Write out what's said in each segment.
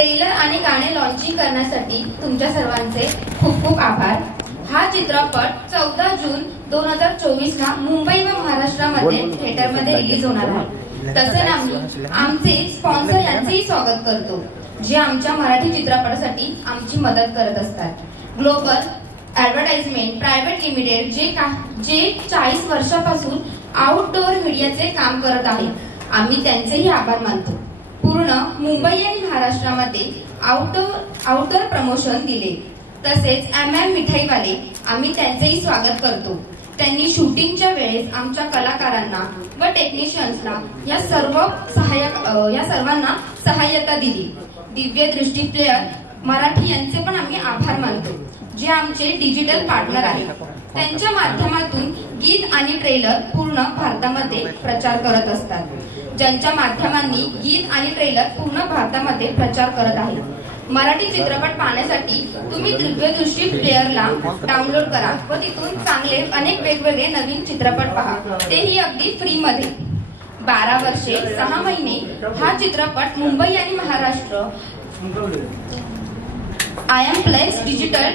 Trailer आणि गाणे launching करण्यासाठी तुमच्या सर्वांचे खूप खूप आभार। हा चित्रपट 14 जून 2024 ला मुंबई व महाराष्ट्रामध्ये थिएटरमध्ये रिलीज होणार आहे। तसेच आम्ही आमचे स्पॉन्सर यांचेही स्वागत करतो, जे आमच्या मराठी चित्रपटासाठी आमची मदत करत असतात। ग्लोबल ऍडव्हर्टाइजमेंट प्रायव्हेट लिमिटेड जे 40 वर्षापासून आउटडोअर मीडियाचे काम करत आहेत, आम्ही त्यांचेही आभार मानतो। पूर्ण मुंबई आणि महाराष्ट्रामध्ये आउटडोअर प्रमोशन दिले। तसेच मिठाईवाले आम्ही त्यांचेही स्वागत करतो। त्यांनी शूटिंगच्या वेळेस आमच्या कलाकारांना व टेक्निशियन्सला या सर्वांना सहाय्यता दिली। दिव्य दृष्टी प्लेयर मराठी यांचे पण आम्ही आभार मानतो, जे आमचे डिजिटल पार्टनर आहेत। त्यांच्या माध्यमातून गीत आणि ट्रेलर पूर्ण भारतामध्ये प्रचार करत असतात। ज्यांच्या माध्यमांनी गीत आणि ट्रेलर पूर्ण भारतामध्ये प्रचार करत आहेत। मराठी चित्रपट पाहण्यासाठी तुम्ही दिव्यदृष्टी प्लेयरला डाउनलोड करा व तिथून चांगले अनेक वेगवेगळे नवीन चित्रपट पहा, तेही अगदी फ्री मध्ये। 12 वर्षे 6 महिने हा चित्रपट मुंबई आणि महाराष्ट्र IMPLEX डिजिटल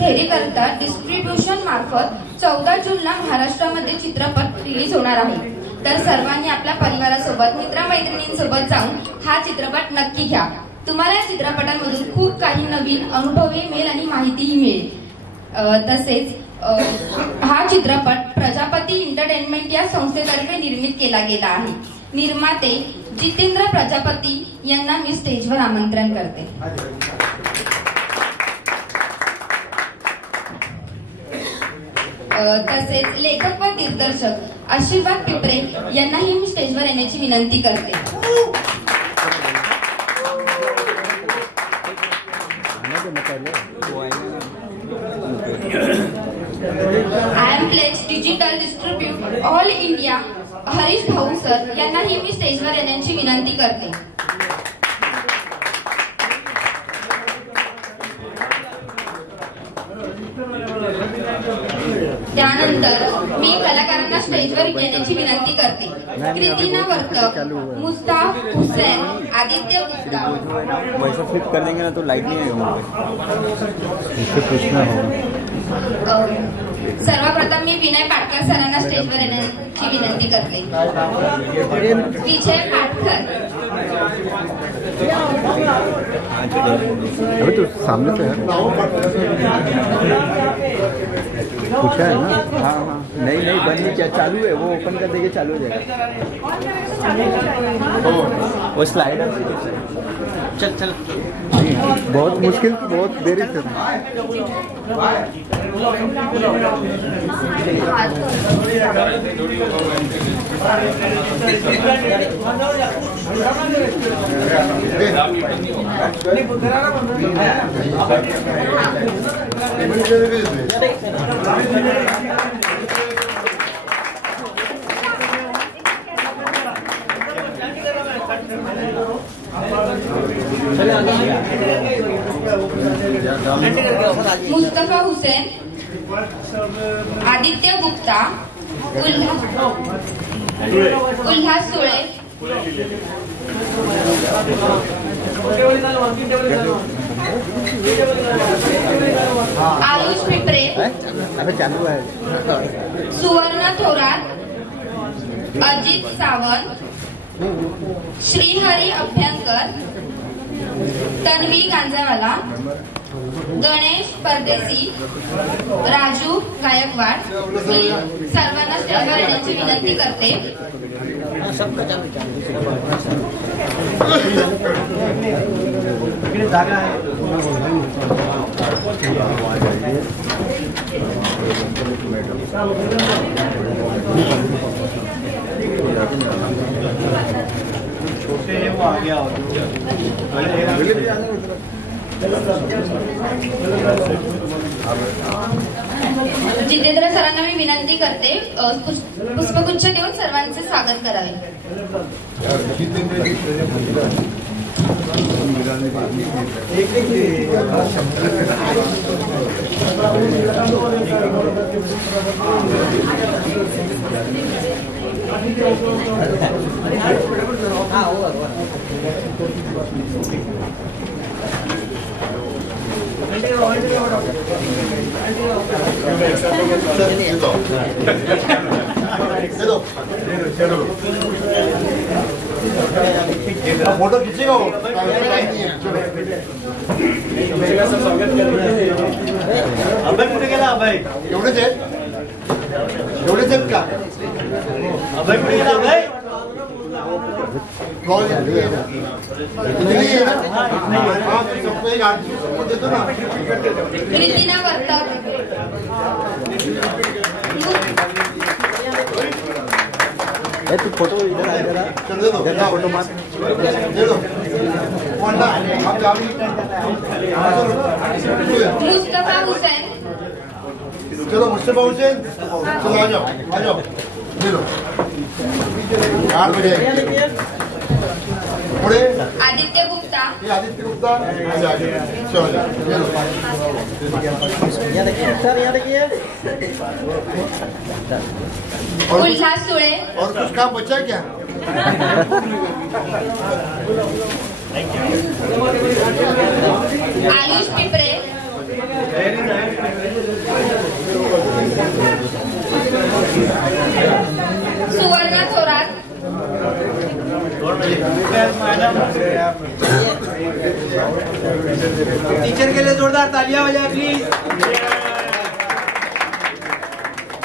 थेरी करता डिस्ट्रीब्युशन मार्फत 14 जूनला महाराष्ट्रामध्ये चित्रपट रिलीज होणार आहे। तर सर्वांनी आपल्या परिवारासोबत मित्रमैत्रिणींसोबत जाऊन हा चित्रपट नक्की घ्या। तुम्हाला या चित्रपटांमधून खूप काही नवीन अनुभवही मिळेल आणि माहितीही मिळेल। तसेच हा चित्रपट प्रजापती एंटरटेनमेंट या संस्थेतर्फे निर्मित केला गेला आहे। निर्माते जितेंद्र प्रजापती यांना मी स्टेजवर आमंत्रण करते। तसेच लेखक व दिग्दर्शक आशीर्वाद पिपरे यांनाही मी स्टेजवर येण्याची विनंती करते। IMPLEX digital distribute all India Harish भाऊ सर यांनाही मी स्टेजवर येण्याची विनंती करते। त्यानंतर मी कलाकारांना स्टेजवर येण्याची विनंती करते। कृतिना वर्तक, मुस्ताफ हुसैन, आदित्य गुप्ता। वैसे फ्लिप कर देंगे ना तो लाइट नहीं आएगा। सर्वप्रथम मी विनय पाटकर सरांना स्टेजवर येण्याची विनंती करते। विजय पाटकर। अबे तो सामने से है, पूछा है ना। हाँ नहीं बंद नहीं किया, चालू है, वो ओपन कर देंगे चालू हो जाएगा। वो स्लाइड चल बहुत मुश्किल, बहुत देरी से। मुस्तफा हुसैन, आदित्य गुप्ता, उल्हास सुळे, आयुष पिपरे, सुवर्ण थोरात, अजित सावंत, श्रीहरी अभ्यंकर, तन्वी गांजावाला, गणेश परदेसी, राजू गायकवाड। मी सर्वांना स्टेजवर येण्याची विनंती करते। छोटे वो आ गया जितेंद्र सरांना मी विनंती करते पुष्पगुच्छ देऊन सर्वांचे स्वागत करावे। हाँ फोटो खींचेगा वो अभय कुठे गेला अभय एवढेच आहेत का अभय कुठे गेला अभय कृतिना वर्तक तू फोटो इधर आ जरा फोटो मार मुस्तफा हुसैन चलो मुस्तफा हुसैन चलो आ जाओ ले लो 8 बजे पुढे आदित्य गुप्ता ये आदित्य गुप्ता चलो ले लो यहाँ देखिए उल्लास सुळे और कुछ काम बचा क्या आयुष पिपरे सुवर्णा थोरात टीचर के लिए जोरदार तालियां बजाएं please.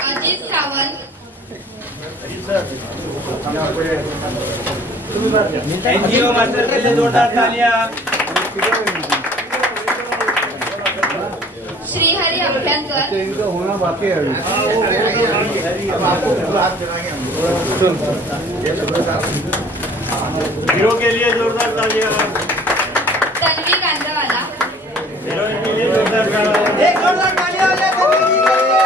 Ajit Sawant NGO master के लिए जोरदार तालियां। श्रीहरी अभ्यंकर होना बाकी है हीरो के लिए जोरदार तालियां। तन्वी कांदवाला हीरोइन के लिए जोरदार तालियां। एक जोरदार तालियां हो जाए तन्वी जी के लिए।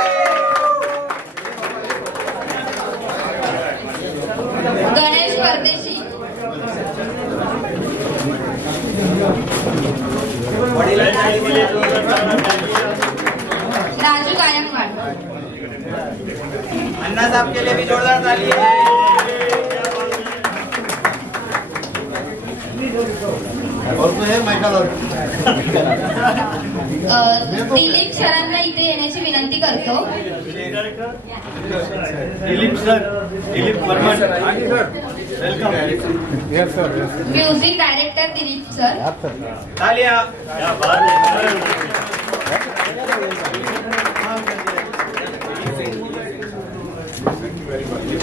गणेश परदेशी के लिए जोरदार तालियां। राजू गायकवाड अन्ना साहब के लिए भी जोरदार तालियां। और तो है माइकल और दिलीप सरांना इथे येण्याची विनंती करतो। Dilip Verma welcome. Music director Dilip sir तालियां। क्या बात है।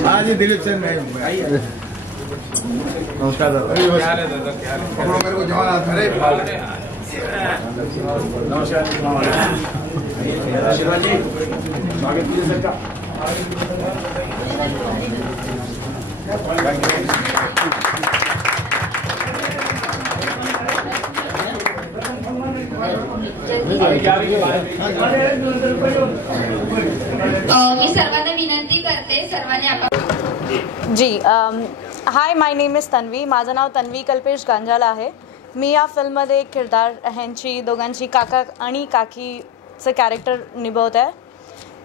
हाँ जी दिलीप सर मैं आइए नमस्कार दादा क्या हाल है दादा क्या हाल है मेरे को जवान अरे नमस्कार शिवाजी स्वागत कीजिए सर का मी सर्वांना विनंती करते सर्वांनी जी hi my name is Tanvi. माझं नाव तन्वी कल्पेश गांजाला आहे. मी या फिल्ममध्ये एक किरदार ह्यांची दोघांची काका आणि काकीचं कॅरेक्टर निभवत आहे.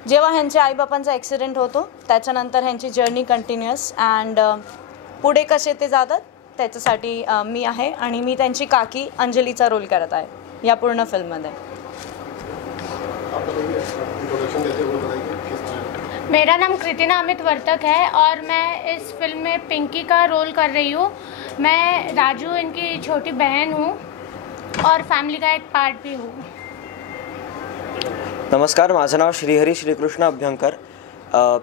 जेव्हा ह्यांच्या आईबापांचा ॲक्सिडेंट होतो त्याच्यानंतर ह्यांची जर्नी कंटिन्युअस अँड पुढे कसे ते जातात त्याच्यासाठी मी आहे आणि मी त्यांची काकी अंजलीचा रोल करत आहे या पूर्ण फिल्ममध्ये. मेरा नाम कृतिना अमित वर्तक है और मैं इस फिल्म में पिंकी का रोल कर रही हूँ. मैं राजू इनकी छोटी बहन हूँ और फैमिली का एक पार्ट भी हूँ. नमस्कार, माझं नाव श्रीहरी श्रीकृष्ण अभ्यंकर.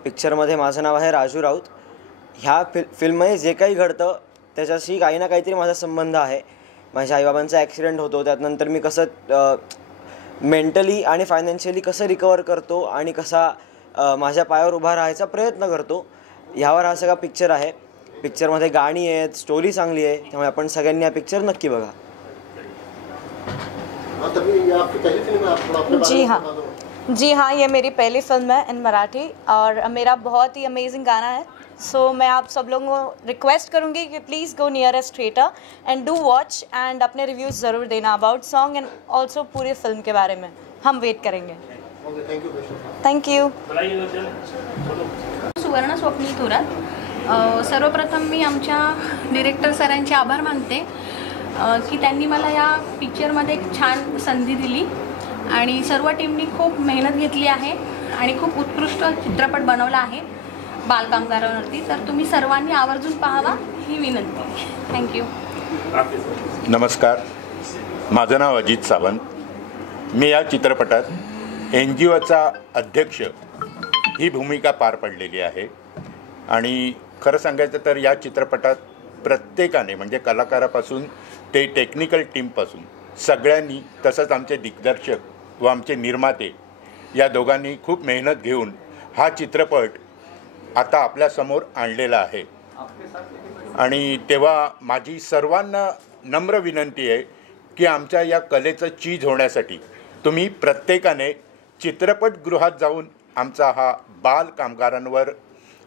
पिक्चरमध्ये माझं नाव आहे राजू राऊत. ह्या फिल्ममध्ये जे काही घडतं त्याच्याशी काही ना काहीतरी माझा संबंध आहे. माझ्या आईबाबांचा ॲक्सिडेंट होतो त्यानंतर मी कसं मेंटली आणि फायनान्शियली कसं रिकवर करतो आणि कसा माझ्या पायावर उभा राहायचा प्रयत्न करतो ह्यावर हा सगळा पिक्चर आहे. पिक्चरमध्ये गाणी आहेत, स्टोरी चांगली आहे, त्यामुळे आपण सगळ्यांनी हा पिक्चर नक्की बघा. जी हाँ ये मेरी पहली फिल्म है इन मराठी और मेरा बहुत ही अमेजिंग गाना है. सो मैं आप सब लोगों को रिक्वेस्ट करूँगी कि please go nearest theatre and do watch and अपने रिव्यूज़ ज़रूर देना अबाउट सॉन्ग एंड ऑल्सो पूरी फिल्म के बारे में. हम वेट करेंगे. Thank you. सुवर्ण स्वप्नील थोरात. सर्वप्रथम मी आमच्या डिरेक्टर सरांचे आभार मानते की त्यांनी मला या पिक्चरमध्ये एक छान संधी दिली आणि सर्व टीमनी खूप मेहनत घेतली आहे आणि खूप उत्कृष्ट चित्रपट बनवला आहे बालकामगारांवरती. तर तुम्ही सर्वांनी आवर्जून पाहावा ही विनंती. थँक्यू. नमस्कार, माझं नाव अजित सावंत. मी या चित्रपटात NGOचा अध्यक्ष ही भूमिका पार पडलेली आहे. आणि खरं सांगायचं तर या चित्रपटात प्रत्येकाने म्हणजे कलाकारापासून ते टेक्निकल टीमपासून सगळ्यांनी, तसंच आमचे दिग्दर्शक व आमचे निर्माते या दोघांनी खूप मेहनत घेऊन हा चित्रपट आता आपल्यासमोर आणलेला आहे. आणि तेव्हा माझी सर्वांना नम्र विनंती आहे की आमच्या या कलेचं चीज होण्यासाठी तुम्ही प्रत्येकाने चित्रपटगृहात जाऊन आमचा हा बाल कामगारांवर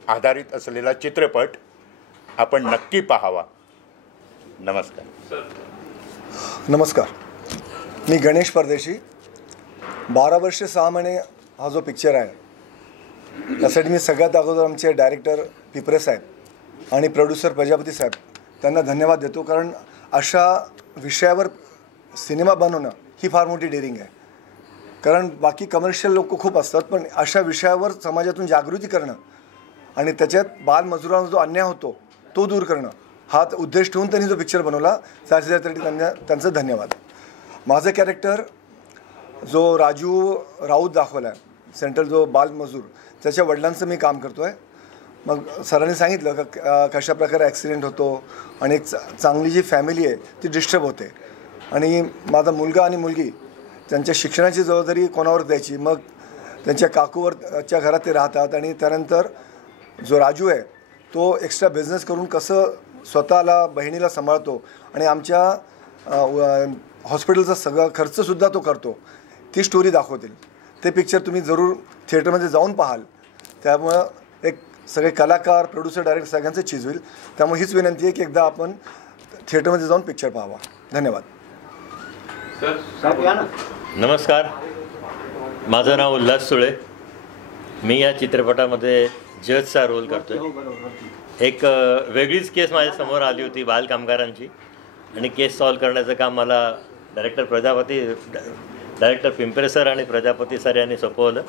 आधारित असलेला चित्रपट आपण नक्की पाहावा. नमस्कार. नमस्कार, मी गणेश परदेशी. 12 वर्ष 6 महिने हा जो पिक्चर आहे त्यासाठी मी सगळ्यात अगोदर आमचे डायरेक्टर पिपरे साहेब आणि प्रोड्युसर प्रजापती साहेब त्यांना धन्यवाद देतो. कारण अशा विषयावर सिनेमा बनवणं ही फार मोठी डेअरिंग आहे. कारण बाकी कमर्शियल लोक खूप असतात, पण अशा विषयावर समाजातून जागृती करणं आणि त्याच्यात बालमजुरांचा जो अन्याय होतो तो दूर करणं हा उद्देश ठेवून त्यांनी जो पिक्चर बनवला त्यासाठी त्यांचं धन्यवाद. माझं कॅरेक्टर जो राजू राऊत दाखवला आहे, सेंट्रल जो बालमजूर, त्याच्या वडिलांचं मी काम करतो आहे. मग सरांनी सांगितलं कशा प्रकारे ॲक्सिडेंट होतो आणि एक चांगली जी फॅमिली आहे ती डिस्टर्ब होते. आणि माझा मुलगा आणि मुलगी त्यांच्या शिक्षणाची जबाबदारी कोणावर द्यायची, मग त्यांच्या काकूवरच्या घरात ते राहतात. आणि त्यानंतर जो राजू आहे तो एक्स्ट्रा बिझनेस करून कसं स्वतःला बहिणीला सांभाळतो आणि आमच्या हॉस्पिटलचा सगळा खर्चसुद्धा तो करतो, ती स्टोरी दाखवतील. ते पिक्चर तुम्ही जरूर थिएटरमध्ये जाऊन पाहाल. त्यामुळं एक सगळे कलाकार, प्रोड्युसर, डायरेक्टर सगळ्यांचं चीज होईल. त्यामुळे हीच विनंती आहे की एकदा आपण थिएटरमध्ये जाऊन पिक्चर पाहावा. धन्यवाद. नमस्कार, माझं नाव उल्हास सुळे. मी या चित्रपटामध्ये जजचा रोल करतो आहे. एक वेगळीच केस माझ्यासमोर आली होती बाल कामगारांची, आणि केस सॉल्व करण्याचं काम मला डायरेक्टर पिंपरे सर आणि प्रजापती सर यांनी सोपवलं.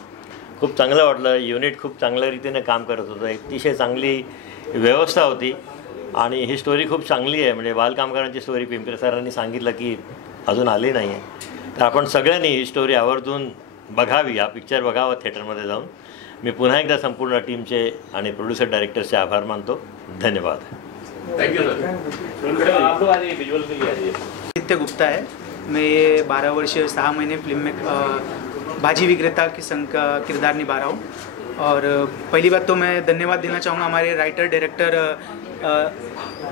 खूप चांगलं वाटलं. युनिट खूप चांगल्या रीतीने काम करत होतं. अतिशय चांगली व्यवस्था होती आणि ही स्टोरी खूप चांगली आहे. म्हणजे बाल कामगारांची स्टोरी पिंपरे सरांनी सांगितलं की अजून आली नाही आहे, तर आपण सगळ्यांनी ही स्टोरी आवर्जून बघावी, हा पिक्चर बघावा थिएटरमध्ये जाऊन. मी पुन्हा एकदा संपूर्ण टीमचे आणि प्रोड्युसर डायरेक्टरचे आभार मानतो. धन्यवाद. आदित्य गुप्ता है. मैं ये 12 वर्ष 6 महीने फिल्म में भाजी विक्रेता के संग का किरदार निभा रहा हूँ. और पहली बात तो मैं धन्यवाद देना चाहूँगा हमारे राइटर डायरेक्टर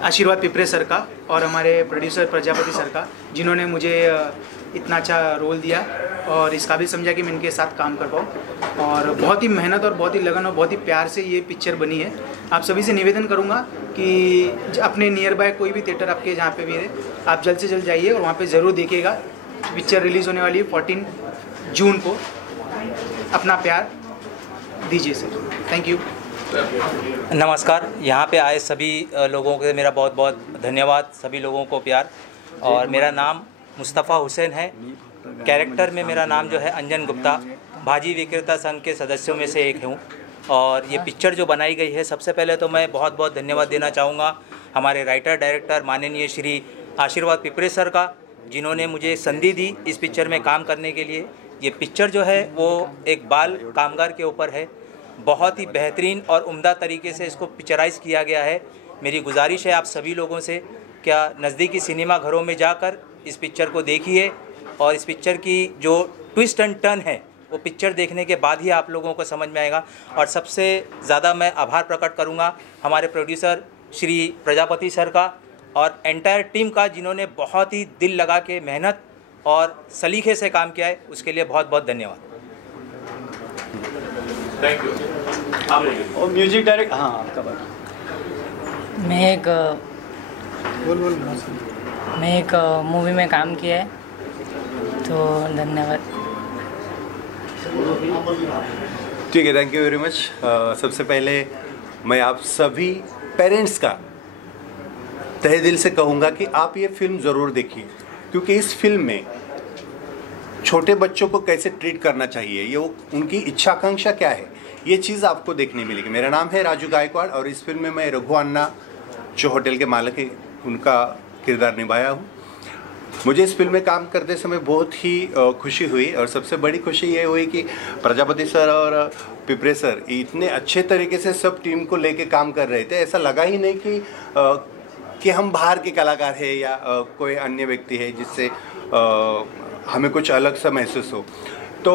आशीर्वाद पिपरे सर का और हमारे प्रोड्यूसर प्रजापति सर का, जिन्होंने मुझे इतना अच्छा रोल दिया और इस काबिल समझा कि मैं इनके साथ काम कर पाऊँ. और बहुत ही मेहनत और बहुत ही लगन और बहुत ही प्यार से ये पिक्चर बनी है. आप सभी से निवेदन करूँगा कि अपने नियर बाय कोई भी थिएटर आपके जहाँ पे भी है, आप जल्द से जल्द जाइए और वहाँ पे ज़रूर देखिएगा. पिक्चर रिलीज़ होने वाली है 14 जून को. अपना प्यार दीजिए सर. Thank you. नमस्कार, यहाँ पे आए सभी लोगों को मेरा बहुत बहुत धन्यवाद, सभी लोगों को प्यार. और मेरा नाम मुस्तफ़ा हुसैन है. कैरेक्टर में मेरा नाम जो है अंजन गुप्ता, भाजी विक्रेता संघ के सदस्यों में से एक हूँ. और ये पिक्चर जो बनाई गई है, सबसे पहले तो मैं बहुत बहुत धन्यवाद देना चाहूँगा हमारे राइटर डायरेक्टर माननीय श्री आशीर्वाद पिपरे सर का, जिन्होंने मुझे संधि दी इस पिक्चर में काम करने के लिए. ये पिक्चर जो है वो एक बाल कामगार के ऊपर है. बहुत ही बेहतरीन और उम्दा तरीके से इसको पिक्चराइज़ किया गया है. मेरी गुजारिश है आप सभी लोगों से, क्या नज़दीकी सिनेमा घरों में जाकर इस पिक्चर को देखिए. और इस पिक्चर की जो ट्विस्ट एंड टर्न है वो पिक्चर देखने के बाद ही आप लोगों को समझ में आएगा. और सबसे ज़्यादा मैं आभार प्रकट करूँगा हमारे प्रोड्यूसर श्री प्रजापति सर का और एंटायर टीम का, जिन्होंने बहुत ही दिल लगा के मेहनत और सलीके से काम किया है. उसके लिए बहुत बहुत धन्यवाद. Thank you. और म्यूजिक डायरेक्ट, हाँ आपका बात. मैं एक मूवी में काम किया है, तो धन्यवाद. ठीक है, थैंक यू वेरी मच. सबसे पहले मैं आप सभी पेरेंट्स का तहे दिल से कहूँगा कि आप ये फिल्म ज़रूर देखिए, क्योंकि इस फिल्म में छोटे बच्चों को कैसे ट्रीट करना चाहिए, ये वो उनकी इच्छा आकांक्षा क्या है, ये चीज़ आपको देखने मिलेगी। मेरा नाम है राजू गायकवाड़ और इस फिल्म में मैं रघु अन्ना जो होटल के मालिक हैं उनका किरदार निभाया हूँ। मुझे इस फिल्म में काम करते समय बहुत ही खुशी हुई और सबसे बड़ी खुशी ये हुई कि प्रजापति सर और पिपरे सर इतने अच्छे तरीके से सब टीम को लेके काम कर रहे थे। ऐसा लगा ही नहीं कि हम बाहर के कलाकार हैं या कोई अन्य व्यक्ति है जिससे हमें कुछ अलग सा महसूस हो। तो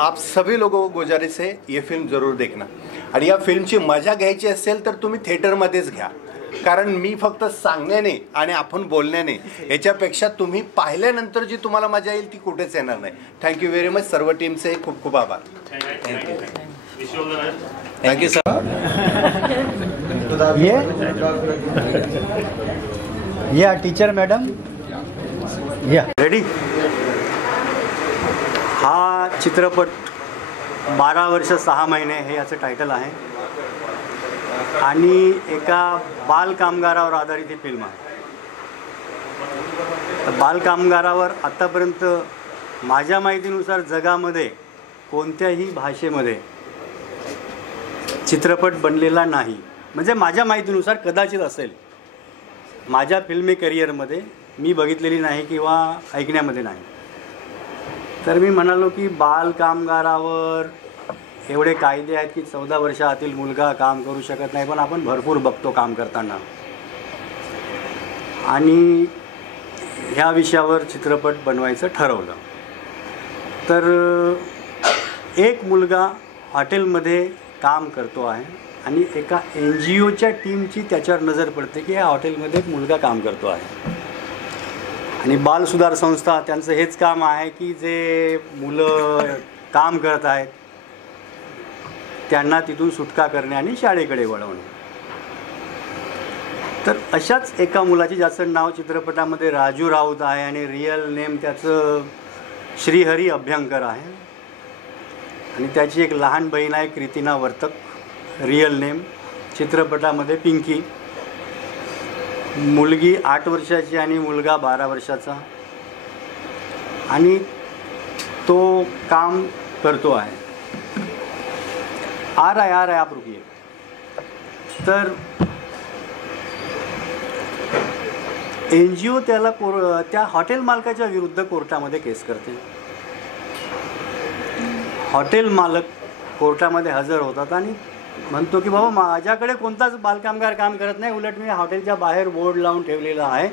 आप सभी लोगों को गुजारिश है ये फिल्म जरूर देखना आणि या फिल्मची मजा घ्यायची असेल तर तुम्ही थिएटरमध्येच घ्या, कारण मी फक्त सांगण्याने आणि आपण बोलण्याने याच्यापेक्षा तुम्ही पाहिल्यानंतर जी तुम्हाला मजा येईल ती कुठेच येणार नाही। थँक्यू व्हेरी मच, सर्व टीमचे खूप खूप आभार। Thank you sir. या टीचर मॅडम या रेडी। हा चित्रपट 12 वर्ष 6 महिने हे याचं टायटल आहे आणि एका बाल कामगारावर आधारित ही फिल्म आहे। तर बाल कामगारावर आतापर्यंत माझ्या माहितीनुसार जगामध्ये कोणत्याही भाषेमध्ये चित्रपट बनलेला नाही, म्हणजे माझ्या माहितीनुसार कदाचित असेल, माझ्या फिल्मी करिअरमध्ये मी बघितलेली नाही किंवा ऐकण्यामध्ये नाही। तर मी म्हणालो की बाल कामगारावर एवढे कायदे आहेत की 14 वर्षातील मुलगा काम करू शकत नाही, पण आपण भरपूर बघतो काम करताना, आणि ह्या विषयावर चित्रपट बनवायचं ठरवलं। तर एक मुलगा हॉटेलमध्ये काम करतो आहे आणि एका NGOच्या टीमची त्याच्यावर नजर पडते की या हॉटेलमध्ये एक मुलगा काम करतो आहे आणि बाल सुधार संस्था त्यांचं हेच काम आहे की जे मुलं काम करत आहेत त्यांना तिथून सुटका करणे आणि शाळेकडे वळवणे। तर अशाच एका मुलाची ज्याचं नाव चित्रपटामध्ये राजू राऊत आहे आणि रिअल नेम त्याचं श्रीहरी अभ्यंकर आहे आणि त्याची एक लहान बहीण आहे कृतिना वर्तक, रिअल नेम चित्रपटामध्ये पिंकी। मुलगी 8 वर्षाची आणि मुलगा 12 वर्षाचा आणि तो काम करतो आहे। आ रहा है आप रुकिए। तर NGO त्याला त्या हॉटेल मालकाच्या विरुद्ध कोर्टामध्ये केस करते। हॉटेल मालक कोर्टामध्ये हजर होतात आणि म्हणतो की बाबा माझ्याकडे कोणताच बालकामगार काम करत नाही, उलट मी हॉटेलच्या बाहेर बोर्ड लावून ठेवलेला आहे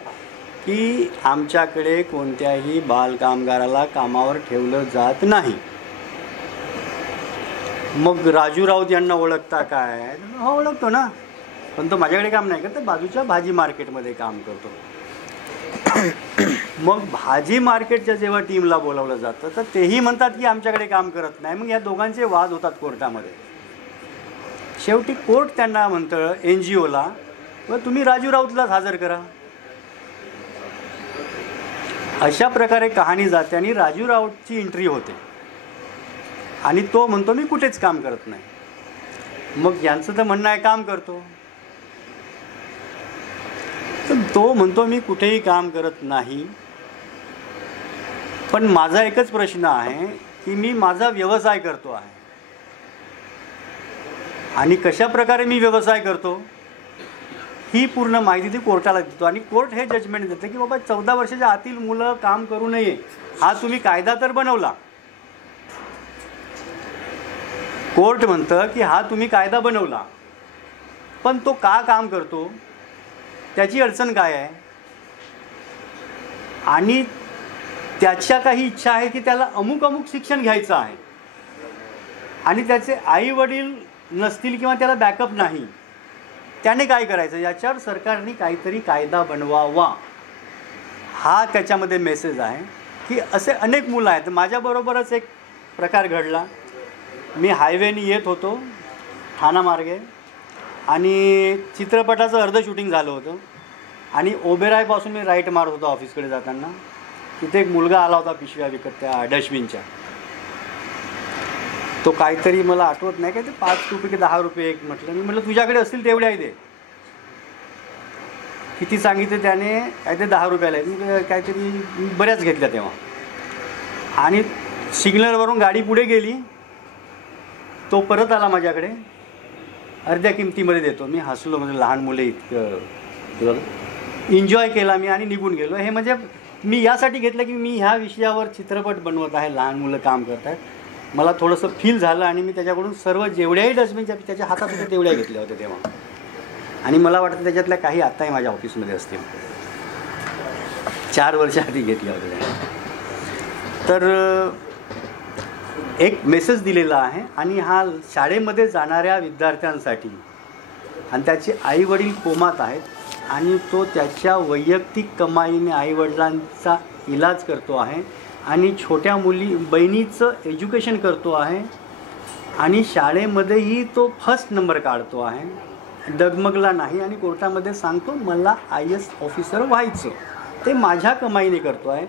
की आमच्याकडे कोणत्याही बालकामगाराला कामावर ठेवलं जात नाही। मग राजू राऊत यांना ओळखता काय? हो ओळखतो ना, पण तो माझ्याकडे काम नाही करत, बाजूच्या भाजी मार्केटमध्ये काम करतो। मग भाजी मार्केटच्या जेव्हा टीमला बोलावलं जातं तर तेही म्हणतात की आमच्याकडे काम करत नाही। मग या दोघांचे वाद होतात कोर्टामध्ये। शेवटी कोर्ट त्यांना म्हणतं NGOला व तुम्ही राजू राऊतलाच हजर करा। अशा प्रकारे कहाणी जाते आणि राजू राऊतची एंट्री होते आणि तो म्हणतो मी कुठेच काम करत नाही। मग यांचं तर म्हणणं आहे काम करतो, तर तो म्हणतो मी कुठेही काम करत नाही, पण माझा एकच प्रश्न आहे की मी माझा व्यवसाय करतो आहे आणि कशा प्रकारे मी व्यवसाय करतो ही पूर्ण माहिती ती कोर्टाला देतो आणि कोर्ट हे जजमेंट देते की बाबा 14 वर्षाच्या आतील मुलं काम करू नये, हा तुम्ही कायदा तर बनवला। कोर्ट म्हणतं की हा तुम्ही कायदा बनवला, पण तो का काम करतो, त्याची अडचण काय आहे आणि त्याच्या काही इच्छा आहे की त्याला अमुक अमुक शिक्षण घ्यायचं आहे आणि त्याचे आई वडील नसतील किंवा त्याला बॅकअप नाही, त्याने काय करायचं, याच्यावर सरकारने काहीतरी कायदा बनवावा, हा त्याच्यामध्ये मेसेज आहे। की असे अनेक मुलं आहेत। माझ्याबरोबरच एक प्रकार घडला। मी हायवेने येत होतो ठाणा मार्गे आणि चित्रपटाचं अर्ध शूटिंग झालं होतं आणि ओबेरायपासून मी राईट मारत होतो ऑफिसकडे जाताना, तिथे एक मुलगा आला होता पिशव्या विकत त्या डस्टबिनच्या। तो काहीतरी मला आठवत नाही काय ते 5 रुपये की 10 रुपये एक म्हटलं। मी म्हटलं तुझ्याकडे असतील तेवढे आहे ते, किती सांगितले त्याने, काय ते 10 रुपयाला आहे, काहीतरी बऱ्याच घेतल्या तेव्हा। आणि सिग्नलवरून गाडी पुढे गेली, तो परत आला माझ्याकडे, अर्ध्या किमतीमध्ये देतो. मी हसलो, म्हणजे लहान मुले इतकं एन्जॉय केला मी आणि निघून गेलो. हे म्हणजे मी यासाठी घेतलं की मी ह्या विषयावर चित्रपट बनवत आहे, लहान मुलं काम करत आहेत, मला थोडंसं फील झालं आणि मी त्याच्याकडून सर्व जेवढ्याही डस्टबिनच्या त्याच्या हातात होत्या तेवढ्या घेतल्या होत्या तेव्हा. आणि मला वाटतं त्याच्यातल्या काही आत्ताही माझ्या ऑफिसमध्ये असतील. 4 वर्ष आधी घेतल्या होत्या. तर एक मेसेज दिलेला आहे आणि हा शाळेमध्ये जाणाऱ्या विद्यार्थ्यांसाठी, आणि त्याचे आईवडील कोमात आहेत आणि तो त्याच्या वैयक्तिक कमाईने आईवडिलांचा इलाज करतो आहे आणि छोट्या बहिणीचं एज्युकेशन करतो आहे आणि शाळेमध्येही तो फर्स्ट नंबर काढतो आहे, डगमगला नाही आणि कोर्टामध्ये सांगतो मला IAS ऑफिसर व्हायचं, ते माझ्या कमाईने करतो आहे.